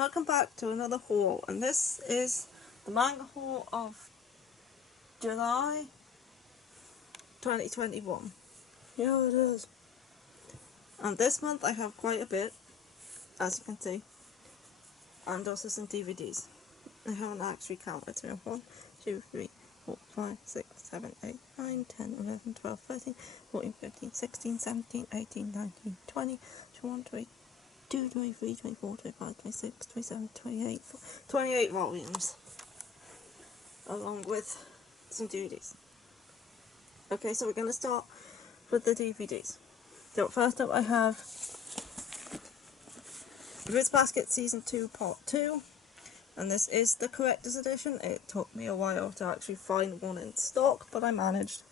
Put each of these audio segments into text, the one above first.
welcome back to another haul, and this is the manga haul of July 2021. Yeah, it is. And this month I have quite a bit, as you can see, and also some DVDs. I haven't actually counted. 1, 2, 3, 4, 5, 6, 7, 8, 9, 10, 11, 12, 13, 14, 15, 16, 17, 18, 19, 20, 21, 22, 23, 24, 25, 26, 27, 28, 28 volumes, along with some DVDs. Okay, so we're going to start with the DVDs. So first up I have Fruits Basket Season 2 Part 2, and this is the collector's edition. It took me a while to actually find one in stock, but I managed.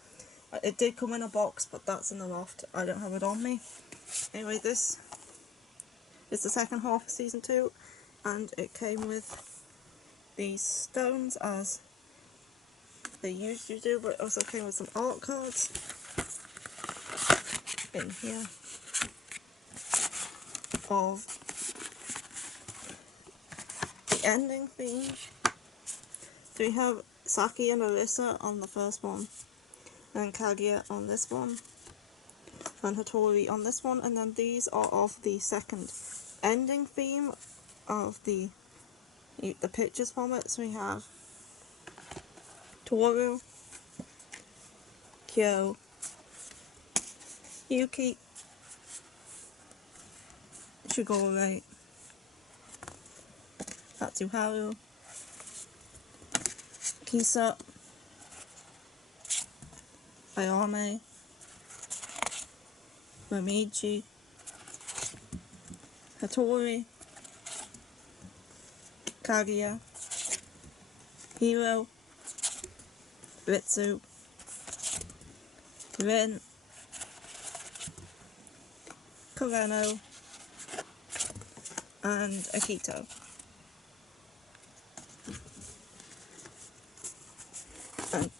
It did come in a box, but that's in the loft. I don't have it on me. Anyway, this is the second half of Season 2, and it came with these stones as they usually do, but it also came with some art cards in here of the ending theme. So we have Saki and Alyssa on the first one, and Kaguya on this one, and Hattori on this one, and then these are of the second ending theme of the pictures from it. So we have Toru, Kyo, Yuki, Shigure, Tatsuharu, Kisa, Ayame, Momiji, Hattori, Kaguya, Hiro, Ritsu, Rin, Kureno, and Akito. And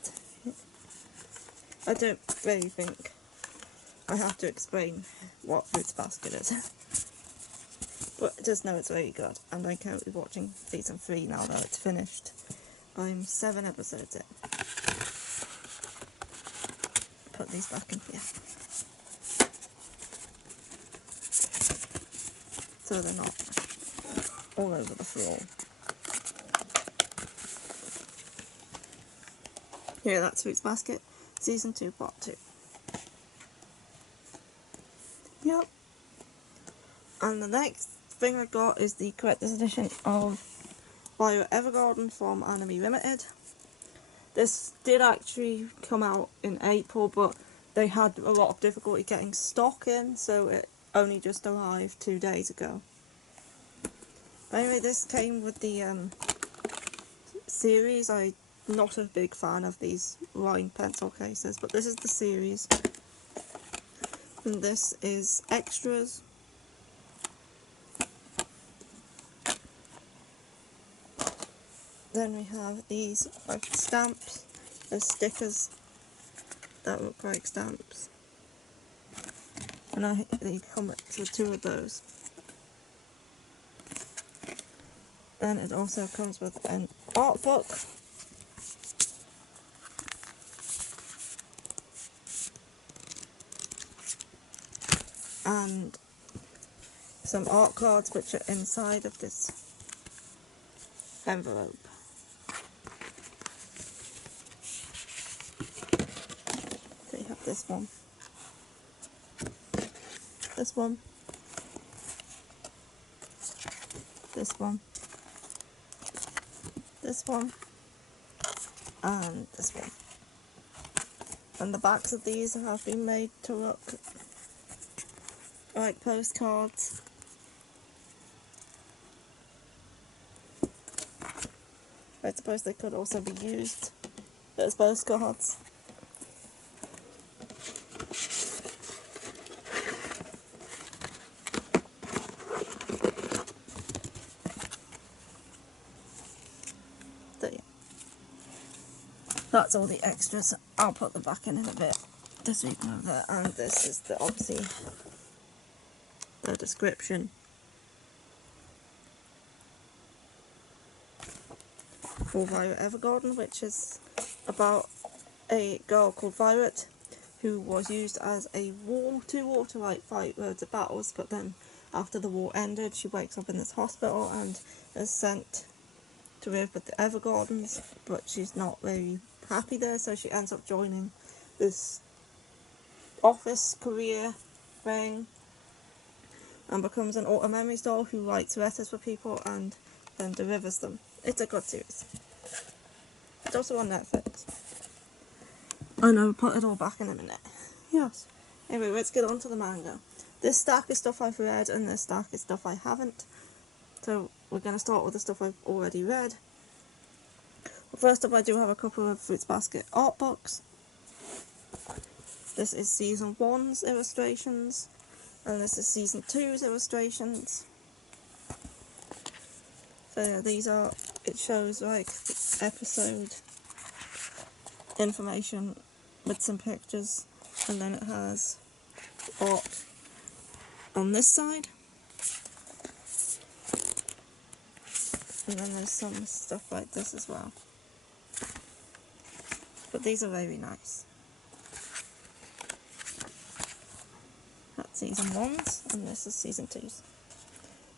I don't really think I have to explain what Fruits Basket is. But I just know it's very good, and I'm currently watching Season 3 now that it's finished. I'm 7 episodes in. Put these back in here, so they're not all over the floor. Here, that's Fruits Basket, Season 2, Part 2. Yep. And the next thing I got is the collector's edition of Violet Evergarden from Anime Limited. This did actually come out in April, but they had a lot of difficulty getting stock in, so it only just arrived 2 days ago. But anyway, this came with the series. I'm not a big fan of these writing pencil cases, but this is the series. And this is extras. Then we have these stamps, as stickers that look like stamps. And they come with 2 of those. Then it also comes with an art book. And some art cards which are inside of this envelope. So you have this one, this one, this one, this one, and this one. And the backs of these have been made to look like postcards. I suppose they could also be used as postcards. So yeah, that's all the extras. I'll put them back in a bit, just so you can have that. And this is obviously the description called Violet Evergarden, which is about a girl called Violet who was used as a tool to like fight loads of battles, but then after the war ended she wakes up in this hospital and is sent to live with the Evergardens, but she's not very happy there, so she ends up joining this office career thing and becomes an auto memories doll who writes letters for people and then delivers them. It's a good series. It's also on Netflix. I know, put it all back in a minute. Yes. Anyway, let's get on to the manga. This stack is stuff I've read and this stack is stuff I haven't. So we're going to start with the stuff I've already read. First up, I do have a couple of Fruits Basket art books. This is Season 1's illustrations, and this is Season 2's illustrations. So yeah, these are, it shows like the episode information with some pictures, and then it has art on this side. And then there's some stuff like this as well. But these are very nice. That's Season 1's, and this is Season 2's.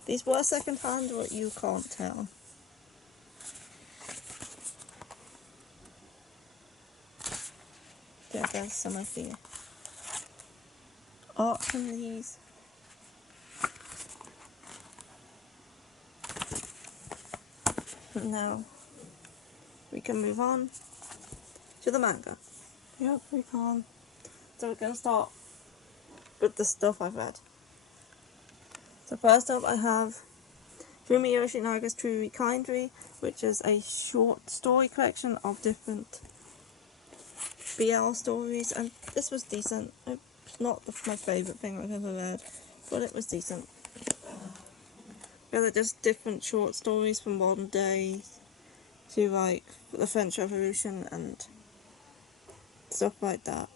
These were second hand, but you can't tell. Yeah, there's some of the art from these. Now we can move on to the manga. Yep, we can. So we're going to start with the stuff I've read. So first up I have Fumi Yoshinaga's Truly Kindly, which is a short story collection of different BL stories, and this was decent. It's not my favourite thing I've ever read, but it was decent. Yeah, they're just different short stories from modern day to like the French Revolution and stuff like that.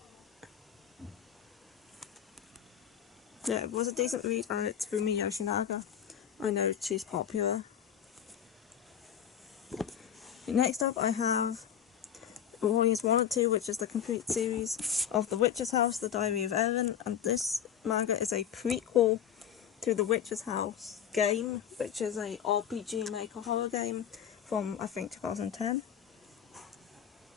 Yeah, it was a decent read, and it's Fumi Yoshinaga. I know she's popular. Next up I have Volumes 1 and 2, which is the complete series of The Witch's House, The Diary of Ellen, and this manga is a prequel to The Witch's House game, which is a RPG Maker horror game from, I think, 2010.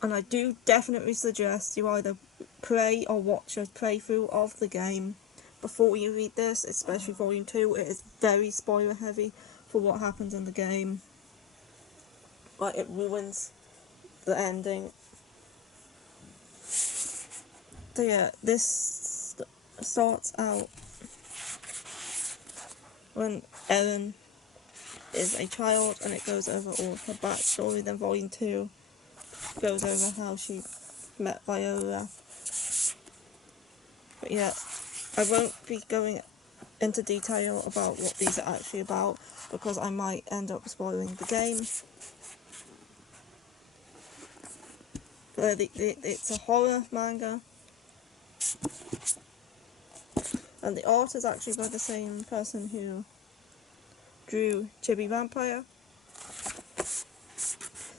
And I do definitely suggest you either play or watch a playthrough of the game before you read this, especially Volume 2. It is very spoiler heavy for what happens in the game. Like, it ruins the ending. So yeah, this starts out when Ellen is a child and it goes over all of her backstory. Then Volume 2 goes over how she met Viola. But yeah, I won't be going into detail about what these are actually about because I might end up spoiling the game. But it's a horror manga, and the art is actually by the same person who drew Chibi Vampire.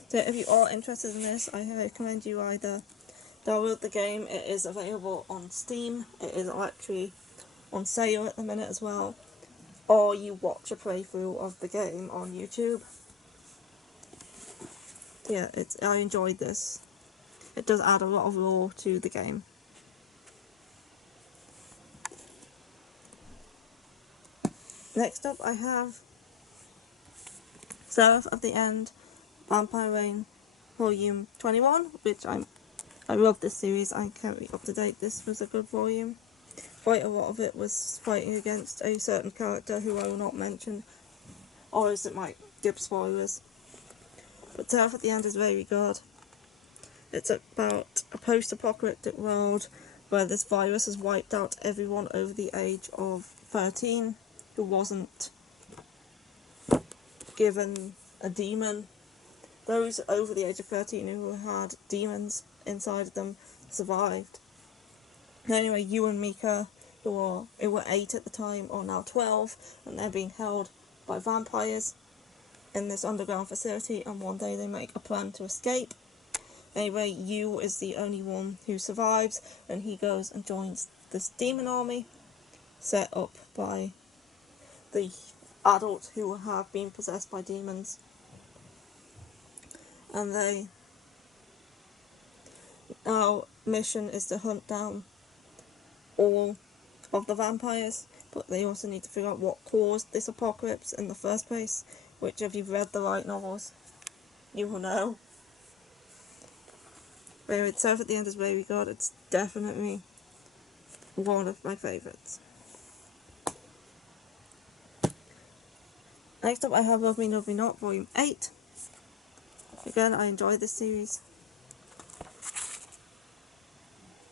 So if you are interested in this, I recommend you either download the game. It is available on Steam. It is actually on sale at the minute as well. Or you watch a playthrough of the game on YouTube. Yeah, I enjoyed this. It does add a lot of lore to the game. Next up I have Seraph of the End, Vampire Reign, Volume 21, which I love this series. I can't be up to date. This was a good volume. Quite a lot of it was fighting against a certain character who I will not mention, or as it might give spoilers. But Seraph at the End is very good. It's about a post-apocalyptic world where this virus has wiped out everyone over the age of 13 who wasn't given a demon. Those over the age of 13 who had demons inside of them survived. Anyway, you and Mika, who were 8 at the time, are now 12, and they're being held by vampires. in this underground facility, and one day they make a plan to escape. Anyway, Yu is the only one who survives, and he goes and joins this demon army set up by the adults who have been possessed by demons. And our mission is to hunt down all of the vampires, but they also need to figure out what caused this apocalypse in the first place, which if you've read the light novels, you will know. But itself at the end is very good. It's definitely one of my favourites. Next up I have Love Me, Love Me Not, Volume 8. Again, I enjoy this series.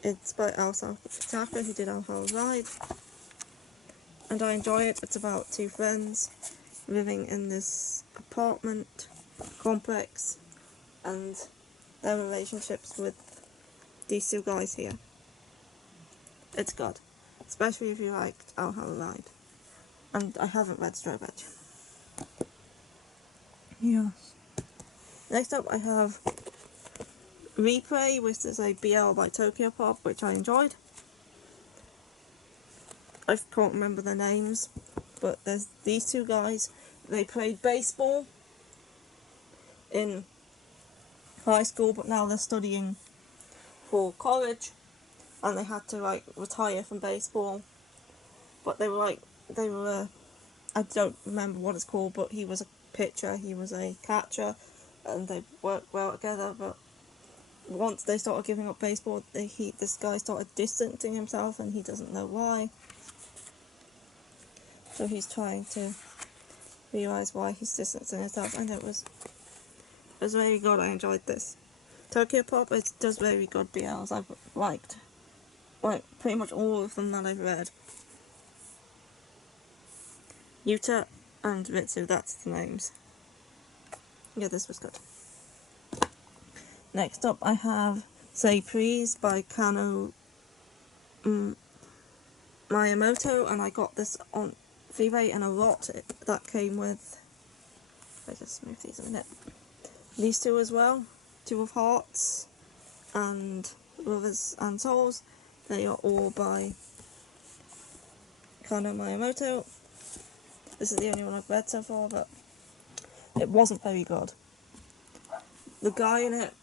It's by Untitled Chapter, who did Untitled Ride. And I enjoy it. It's about two friends living in this apartment complex and their relationships with these two guys here. It's good. Especially if you liked Untitled Ride. And I haven't read Stray Badge. Yes. Next up I have Replay, which is a BL by Tokyo Pop, which I enjoyed. I can't remember their names, but there's these two guys. They played baseball in high school, but now they're studying for college, and they had to retire from baseball. But they were I don't remember what it's called, but he was a pitcher, he was a catcher, and they worked well together. But once they started giving up baseball, this guy started distancing himself, and he doesn't know why. So he's trying to realise why he's distancing himself, and it was very good. I enjoyed this. Tokyo Pop does very good BLs. I've liked pretty much all of them that I've read. Yuta and Ritsu, that's the names. Yeah, this was good. Next up I have Say Please by Kano Miyamoto, and I got this on Freeway and a lot that came with, if I just move these a minute, these two as well, Two of Hearts and Lovers and Souls. They are all by Kano Miyamoto. This is the only one I've read so far, but it wasn't very good. The guy in it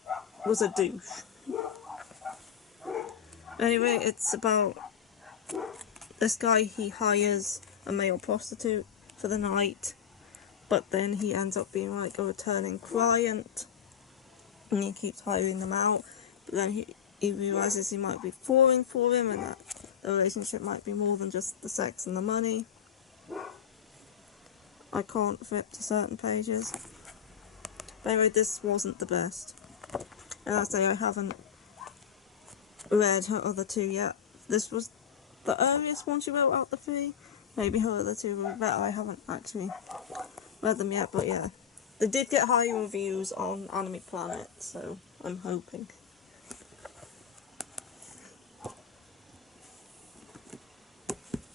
was a douche. Anyway, it's about this guy. He hires a male prostitute for the night, but then he ends up being a returning client, and he keeps hiring them out, but then he realises he might be falling for him, and that the relationship might be more than just the sex and the money. I can't flip to certain pages. But anyway, this wasn't the best. And I say I haven't read her other two yet. This was the earliest one she wrote out the three. Maybe her other two were better. I haven't actually read them yet, but yeah. They did get high reviews on Anime Planet, so I'm hoping.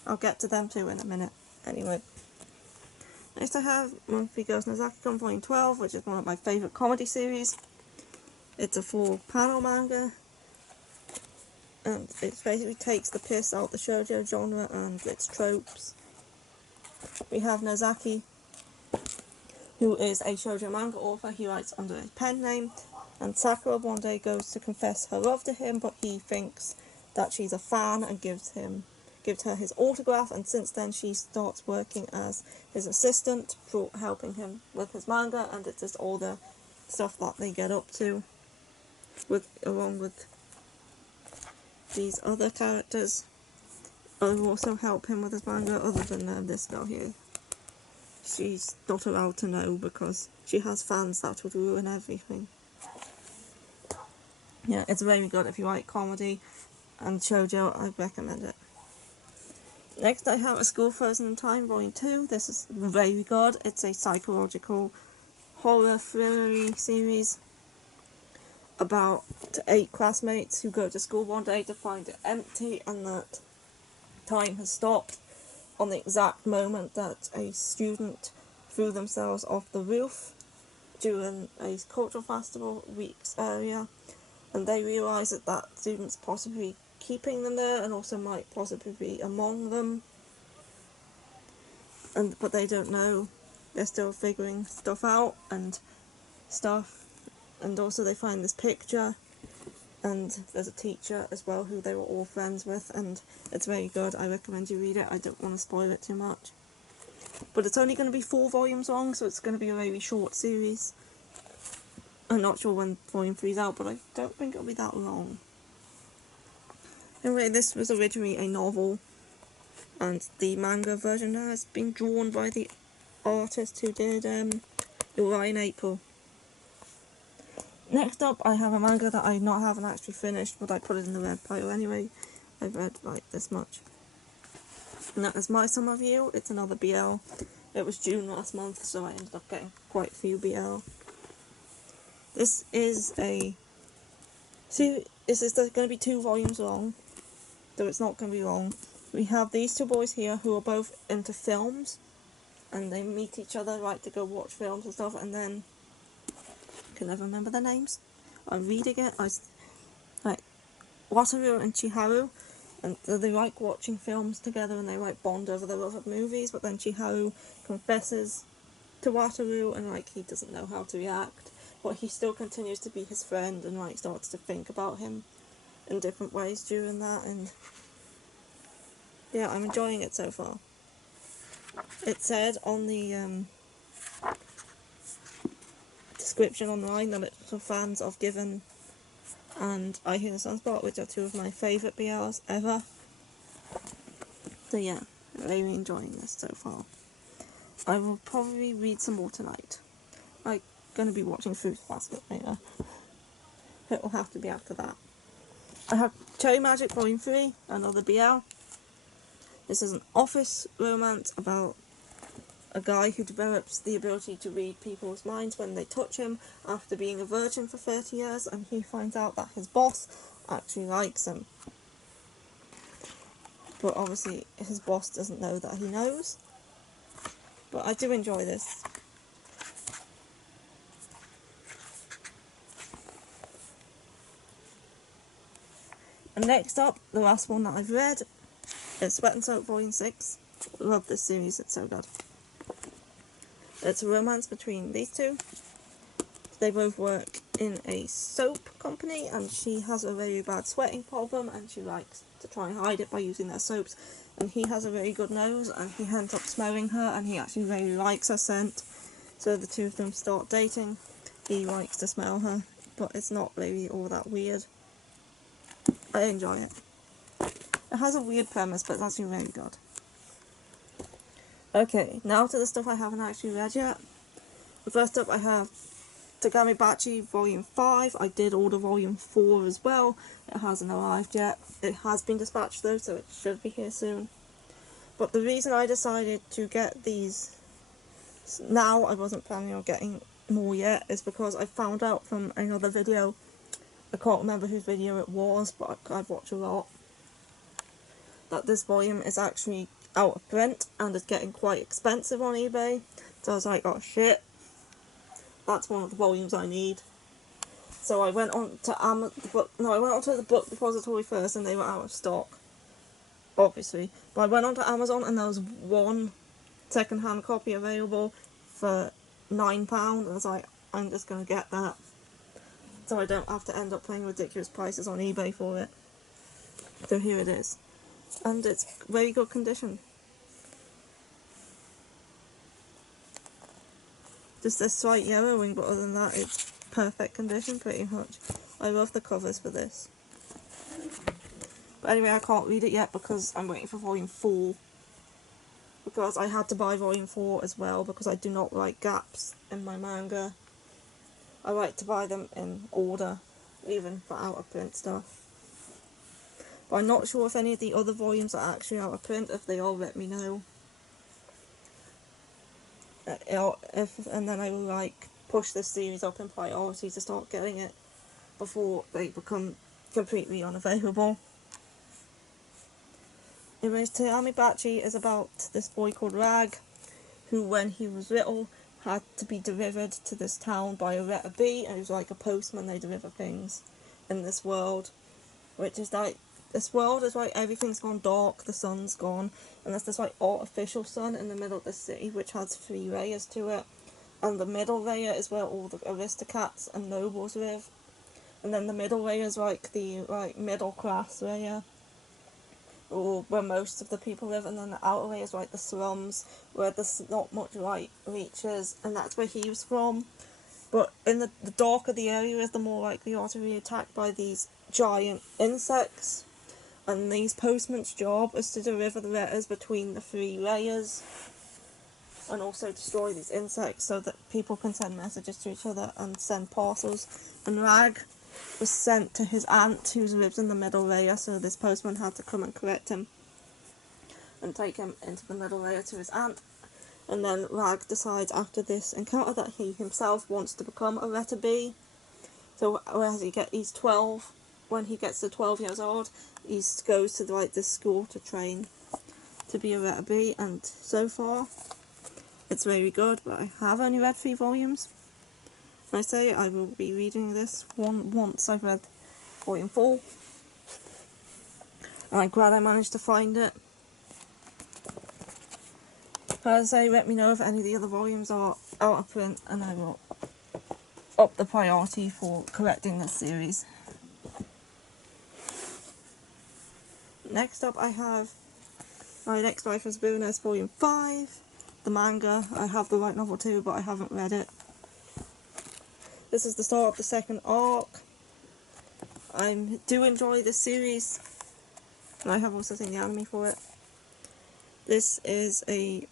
I'll get to them too in a minute. Anyway. Next I have Monthly Girls Nozaki-kun Volume 12, which is one of my favourite comedy series. It's a 4-panel manga, and it basically takes the piss out of the shoujo genre and its tropes. We have Nozaki, who is a shoujo manga author. He writes under a pen name, and Sakura one day goes to confess her love to him, but he thinks that she's a fan and gives her his autograph, and since then she starts working as his assistant, helping him with his manga, and it's just all the stuff that they get up to, along with these other characters who also help him with his manga, other than this girl here. She's not allowed to know because she has fans that would ruin everything. Yeah, it's very good. If you like comedy and shoujo, I recommend it. Next I have A School Frozen in Time Volume 2. This is very good. It's a psychological horror thriller series about 8 classmates who go to school one day to find it empty, and that time has stopped on the exact moment that a student threw themselves off the roof during a cultural festival week's area, and they realise that students possibly keeping them there and also might possibly be among them, but they don't know. They're still figuring stuff out and stuff, and also they find this picture, and there's a teacher as well who they were all friends with, and it's very good. I recommend you read it. I don't want to spoil it too much, but it's only going to be 4 volumes long, so it's going to be a very short series. I'm not sure when volume 3 is out, but I don't think it'll be that long. Anyway, this was originally a novel, and the manga version has been drawn by the artist who did Uri in April. Next up, I have a manga that I haven't actually finished, but I put it in the red pile anyway. I've read like this much. And that is My Summer View. It's another BL. It was June last month, so I ended up getting quite a few BL. This is a series. This is going to be 2 volumes long, though it's not going to be long. We have these 2 boys here who are both into films, and they meet each other, right, to go watch films and stuff, and then I can never remember their names. I'm reading it. Like Wataru and Chiharu, and they like watching films together, and they like bond over their love of movies. But then Chiharu confesses to Wataru, and like he doesn't know how to react, but he still continues to be his friend, and like starts to think about him in different ways during that. And yeah, I'm enjoying it so far. It said on the description online that it's for fans of Given and I Hear the Sunspot, which are 2 of my favourite BLs ever. So yeah, I'm really enjoying this so far. I will probably read some more tonight. I'm going to be watching Fruit Basket later. It will have to be after that. I have Cherry Magic Volume 3, another BL. This is an office romance about a guy who develops the ability to read people's minds when they touch him after being a virgin for 30 years, and he finds out that his boss actually likes him. But obviously his boss doesn't know that he knows. But I do enjoy this. And next up, the last one that I've read is Sweat and Soap Volume 6. I love this series, it's so good. It's a romance between these 2. They both work in a soap company, and she has a very bad sweating problem, and she likes to try and hide it by using their soaps. And he has a very good nose, and he ends up smelling her, and he actually really likes her scent. So the 2 of them start dating. He likes to smell her, but it's not really all that weird. I enjoy it. It has a weird premise, but it's actually really good. Okay, now to the stuff I haven't actually read yet. First up, I have Tagamibachi Volume 5. I did order Volume 4 as well. It hasn't arrived yet. It has been dispatched though, so it should be here soon. But the reason I decided to get these now, I wasn't planning on getting more yet, is because I found out from another video, I can't remember whose video it was, but I've watched a lot, that this volume is actually out of print and is getting quite expensive on eBay. So I was like, oh shit, that's one of the volumes I need. So I went on to I went onto the book depository first, and they were out of stock, obviously. But I went onto Amazon, and there was 1 second-hand copy available for £9, and I was like, I'm just gonna get that, so I don't have to end up paying ridiculous prices on eBay for it. So here it is, and it's very good condition. Just this slight yellowing, but other than that, it's perfect condition pretty much. I love the covers for this. But anyway, I can't read it yet because I'm waiting for Volume 4. Because I had to buy Volume 4 as well, because I do not like gaps in my manga. I like to buy them in order, even for out of print stuff. But I'm not sure if any of the other volumes are actually out of print. If they all, let me know. And then I will like push this series up in priority to start getting it before they become completely unavailable. Anyways, Tagamibachi is about this boy called Rag, who when he was little had to be delivered to this town by a letter B, and he was like a postman. They deliver things in this world, which is like, this world is like everything's gone dark, the sun's gone, and there's this like artificial sun in the middle of the city which has 3 layers to it, and the middle layer is where all the aristocrats and nobles live, and then the middle layer is like the middle class layer, or where most of the people live, and then the outer layer is like the slums where there's not much light reaches, and that's where he was from. But in the darker the area is, the more likely you are to be attacked by these giant insects, and these postmen's job is to deliver the letters between the 3 layers, and also destroy these insects so that people can send messages to each other and send parcels. And Rag was sent to his aunt who lives in the middle layer, so this postman had to come and collect him and take him into the middle layer to his aunt. And then Rag decides after this encounter that he himself wants to become a letter B. So he's 12. When he gets to 12 years old, he goes to this school to train to be a letter B, and so far it's very good, but I have only read 3 volumes. And I say I will be reading this once I've read volume 4. And I'm glad I managed to find it. As I say, let me know if any of the other volumes are out of print, and I will up the priority for collecting this series. Next up I have My Next Life as Villainess Volume 5, the manga. I have the light novel too, but I haven't read it. This is the start of the 2nd arc. I do enjoy this series, and I have also seen the anime for it. This is a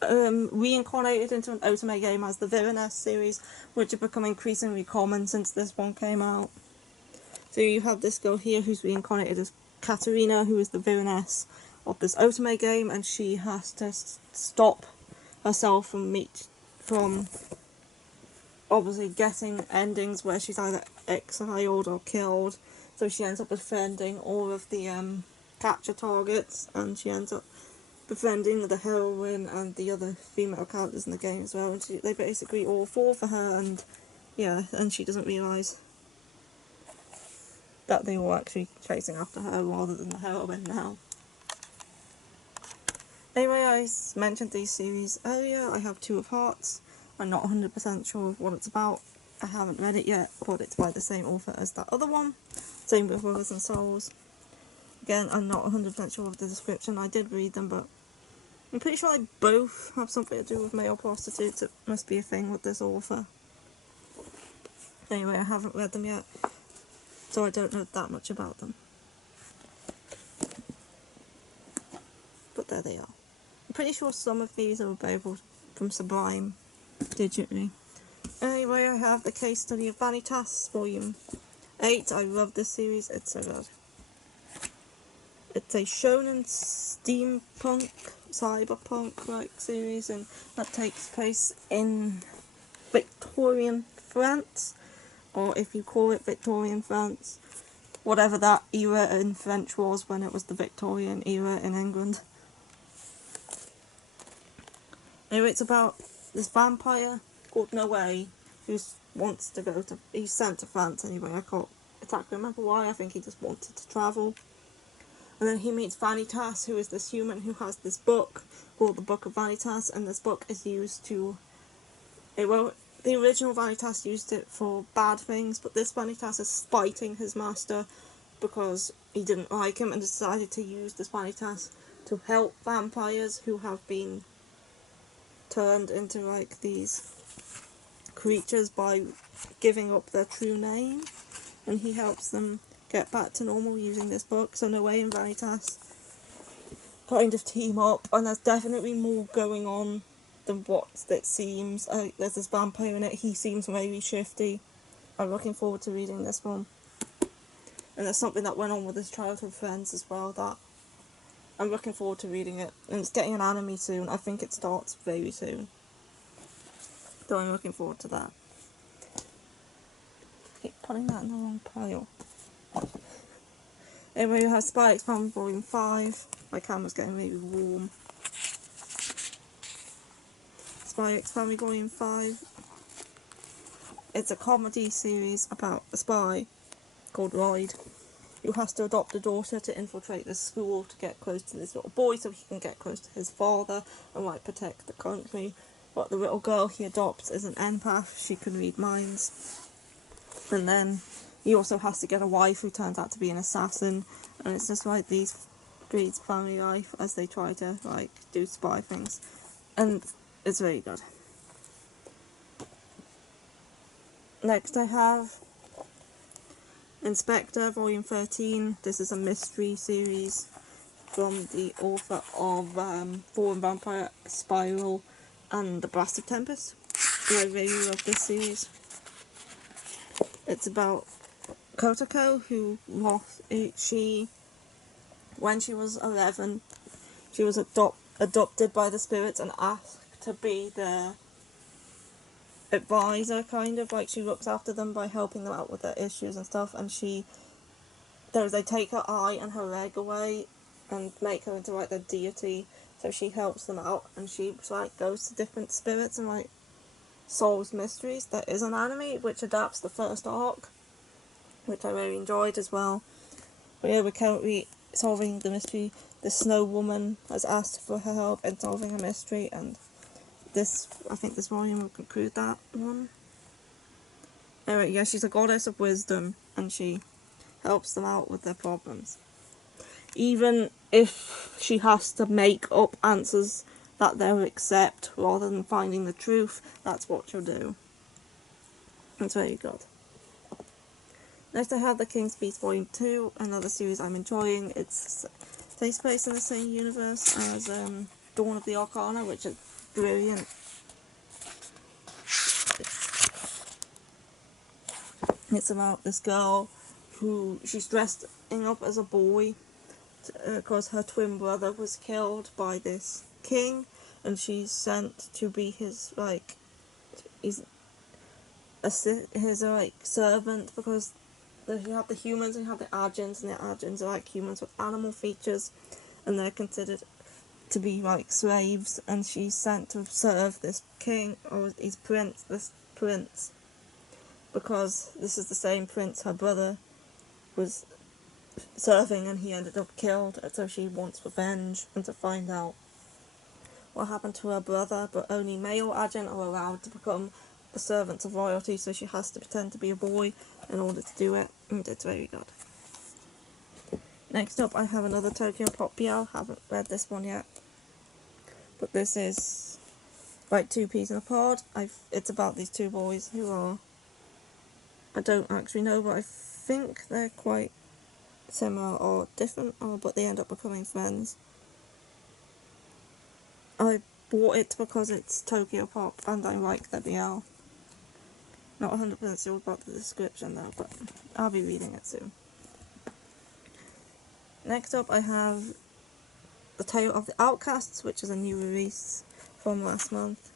reincarnated into an otome game as the Villainess series, which have become increasingly common since this one came out. So you have this girl here who's reincarnated as Katarina, who is the villainess of this otome game, and she has to stop herself from obviously getting endings where she's either exiled or killed. So she ends up befriending all of the capture targets, and she ends up befriending the heroine and the other female characters in the game as well, and they basically all fall for her, and yeah, and she doesn't realise that they were actually chasing after her rather than the heroine now. Anyway, I mentioned these series earlier. I have 2 of Hearts. I'm not 100% sure of what it's about. I haven't read it yet, but it's by the same author as that other one. Same with Brothers and Souls. Again, I'm not 100% sure of the description. I did read them, but I'm pretty sure they both have something to do with male prostitutes. It must be a thing with this author. Anyway, I haven't read them yet, so I don't know that much about them. But there they are. I'm pretty sure some of these are available from Sublime digitally. Anyway, I have the case study of Vanitas, Volume 8. I love this series, it's so good. It's a shonen steampunk, cyberpunk-like series, and that takes place in Victorian France, or if you call it Victorian France, whatever that era in French was when it was the Victorian era in England. Anyway, it's about this vampire called Noé who wants to go to... he's sent to France anyway, I can't exactly remember why. I think he just wanted to travel. And then he meets Vanitas, who is this human who has this book called the Book of Vanitas, and this book is used to... the original Vanitas used it for bad things, but this Vanitas is spiting his master because he didn't like him and decided to use this Vanitas to help vampires who have been turned into like these creatures by giving up their true name, and he helps them get back to normal using this book. So Noé and Vanitas kind of team up, and there's definitely more going on than what it seems. There's this vampire in it, he seems very shifty. I'm looking forward to reading this one. And there's something that went on with his childhood friends as well that I'm looking forward to reading it. And it's getting an anime soon. I think it starts very soon. So I'm looking forward to that. Keep putting that in the wrong pile. Anyway, we have Spy X Family Volume 5. My camera's getting really warm. Spy X Family Volume 5. It's a comedy series about a spy called Lloyd who has to adopt a daughter to infiltrate the school to get close to this little boy so he can get close to his father and like protect the country. But the little girl he adopts is an empath, she can read minds. And then he also has to get a wife who turns out to be an assassin, and it's just like these Greed's family life as they try to like do spy things. And it's very good. Next I have Inspector Volume 13. This is a mystery series from the author of Fallen Vampire, Spiral and The Blast of Tempest. And I really love this series. It's about Kotoko, who lost when she was 11, she was adopted by the spirits and asked to be their advisor, kind of like she looks after them by helping them out with their issues and stuff. And they take her eye and her leg away and make her into like their deity, so she helps them out, and she like goes to different spirits and like solves mysteries. There is an anime which adapts the first arc, which I really enjoyed as well. But yeah, we're currently solving the mystery. The Snow Woman has asked for her help in solving a mystery, and I think this volume will conclude that one. Anyway, yeah, she's a goddess of wisdom, and she helps them out with their problems. Even if she has to make up answers that they'll accept rather than finding the truth, that's what she'll do. That's very good. Next I have The King's Beast Volume 2, another series I'm enjoying. It takes place in the same universe as Dawn of the Arcana, which is brilliant. It's about this girl who she's dressing up as a boy because her twin brother was killed by this king, and she's sent to be his servant, because you have the humans and you have the Argents, and the Argents are like humans with animal features, and they're considered to be like slaves, and she's sent to serve this king, or this prince, because this is the same prince her brother was serving and he ended up killed, and so she wants revenge and to find out what happened to her brother. But only male Argent are allowed to become the servants of royalty, so she has to pretend to be a boy in order to do it, and it's very good. Next up I have another Tokyo Pop BL. Haven't read this one yet, but this is like Two Peas in a Pod. It's about these two boys who are, I don't actually know, but I think they're quite similar or different, but they end up becoming friends. I bought it because it's Tokyo Pop and I like the BL. Not 100% sure about the description though, but I'll be reading it soon. Next up I have The Tale of the Outcasts, which is a new release from last month.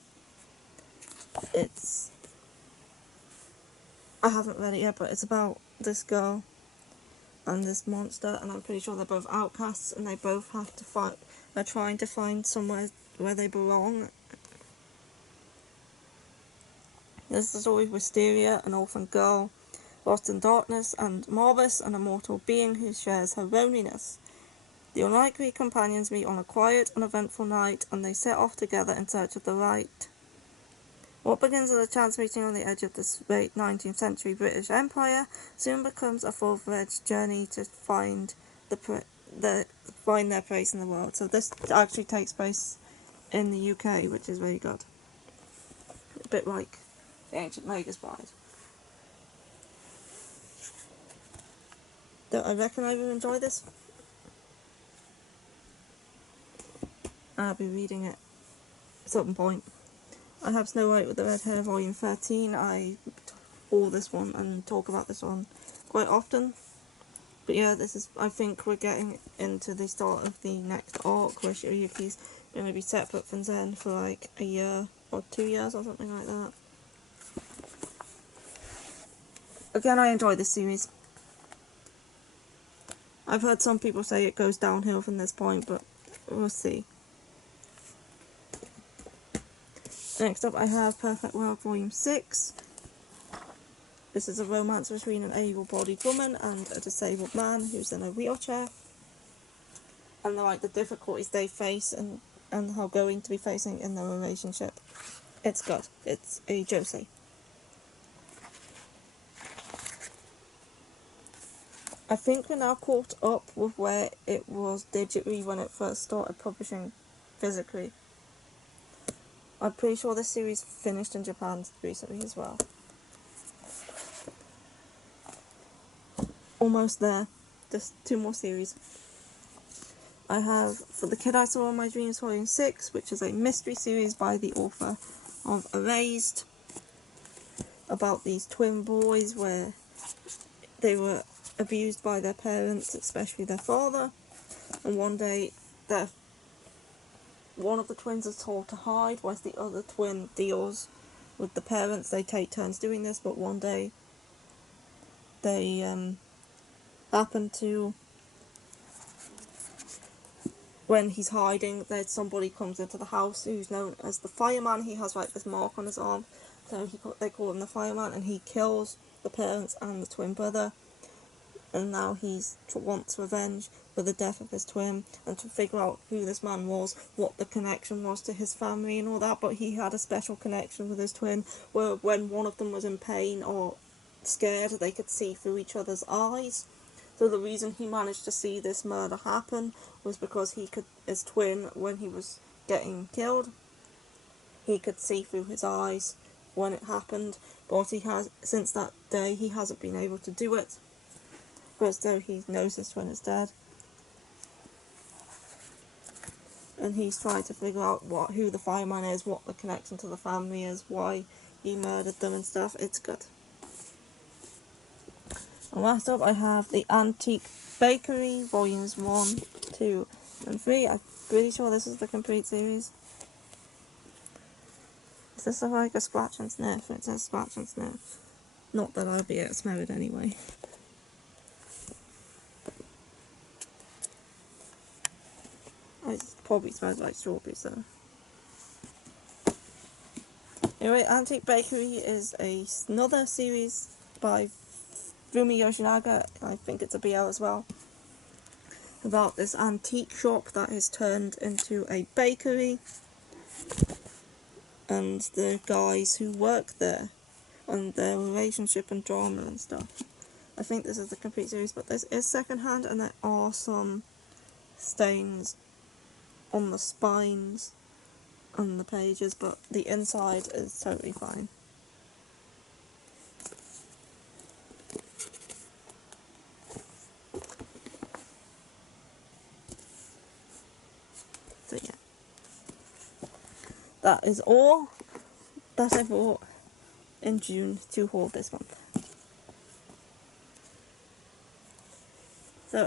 I haven't read it yet, but it's about this girl and this monster, and I'm pretty sure they're both outcasts, and they both have to they're trying to find somewhere where they belong. There's the story of Wisteria, an orphan girl lost in darkness, and Morbus, an immortal being who shares her loneliness. The unlikely companions meet on a quiet, uneventful night, and they set off together in search of the right. What begins as a chance meeting on the edge of the late 19th century British Empire soon becomes a full-fledged journey to find find their place in the world. So this actually takes place in the UK, which is very good. A bit like The Ancient Magus Bride. I reckon I will enjoy this. I'll be reading it at some point. I have Snow White with the Red Hair Volume 13. I haul this one and talk about this one quite often. But yeah, I think we're getting into the start of the next arc where Shiryuki's going to be separate from Zen for like a year or 2 years or something like that. Again, I enjoy this series. I've heard some people say it goes downhill from this point, but we'll see. Next up I have Perfect World Volume 6. This is a romance between an able-bodied woman and a disabled man who's in a wheelchair. And like the difficulties they face and how going to be facing in their relationship. It's good. It's a josei. I think we're now caught up with where it was digitally when it first started publishing physically. I'm pretty sure this series finished in Japan recently as well. Almost there. Just 2 more series. I have For the Kid I Saw in My Dreams Volume 6, which is a mystery series by the author of Erased, about these twin boys where they were abused by their parents, especially their father, and one day one of the twins is told to hide whilst the other twin deals with the parents. They take turns doing this, but one day they happen to, when he's hiding, that somebody comes into the house who's known as the fireman. He has like this mark on his arm, so they call him the fireman, and he kills the parents and the twin brother. And now he wants revenge for the death of his twin, and to figure out who this man was, what the connection was to his family and all that. But he had a special connection with his twin, where when one of them was in pain or scared, they could see through each other's eyes. So the reason he managed to see this murder happen was because his twin, when he was getting killed, he could see through his eyes when it happened. But since that day, he hasn't been able to do it, because though he knows his twin is dead. And he's trying to figure out who the fireman is, what the connection to the family is, why he murdered them and stuff. It's good. And last up I have The Antique Bakery, Volumes 1, 2 and 3. I'm pretty sure this is the complete series. Is this like a scratch and sniff? It says scratch and sniff. Not that I'll be able to smell it anyway. It probably smells like strawberries though. Anyway, Antique Bakery is another series by Fumi Yoshinaga. I think it's a BL as well. About this antique shop that is turned into a bakery, and the guys who work there, and their relationship and drama and stuff. I think this is the complete series, but this is secondhand, and there are some stains on the spines on the pages, but the inside is totally fine. So yeah, that is all that I bought in June to haul this month. So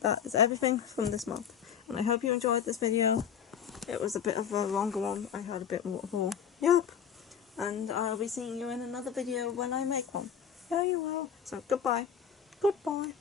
that is everything from this month, and I hope you enjoyed this video. It was a bit of a longer one. I had a bit more to haul. Yep. And I'll be seeing you in another video when I make one. Yeah, you will. So goodbye. Goodbye.